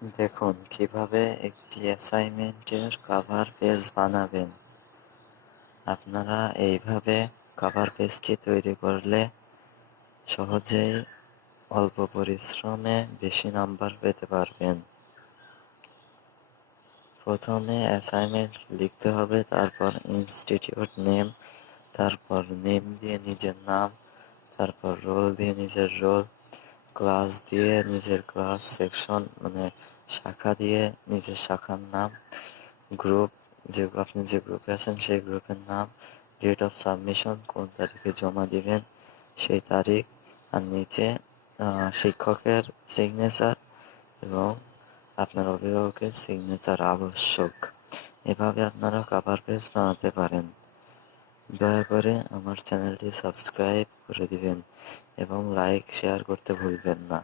দেখুন কিভাবে একটি অ্যাসাইনমেন্টের কভার পেজ বানাবেন। আপনারা এইভাবে কভার পেজটি তৈরি করলে সহজেই অল্প পরিশ্রমে বেশি নাম্বার পেতে পারবেন। প্রথমে অ্যাসাইনমেন্ট লিখতে হবে, তারপর ইনস্টিটিউট নেম, তারপর নেম দিয়ে নিজের নাম, তারপর রোল দিয়ে নিজের রোল, ক্লাস দিয়ে নিজের ক্লাস, সেকশন মানে শাখা দিয়ে নিজের শাখার নাম, গ্রুপ আপনি যে গ্রুপে আছেন সেই গ্রুপের নাম, ডেট অফ সাবমিশন কোন তারিখে জমা দিবেন সেই তারিখ, আর নিচে শিক্ষকের সিগনেচার এবং আপনার অভিভাবকের সিগনেচার আবশ্যক। এভাবে আপনারা কভার পেজ বানাতে পারেন। দয়া করে আমার চ্যানেলটি সাবস্ক্রাইব করে দিবেন এবং লাইক শেয়ার করতে ভুলবেন না।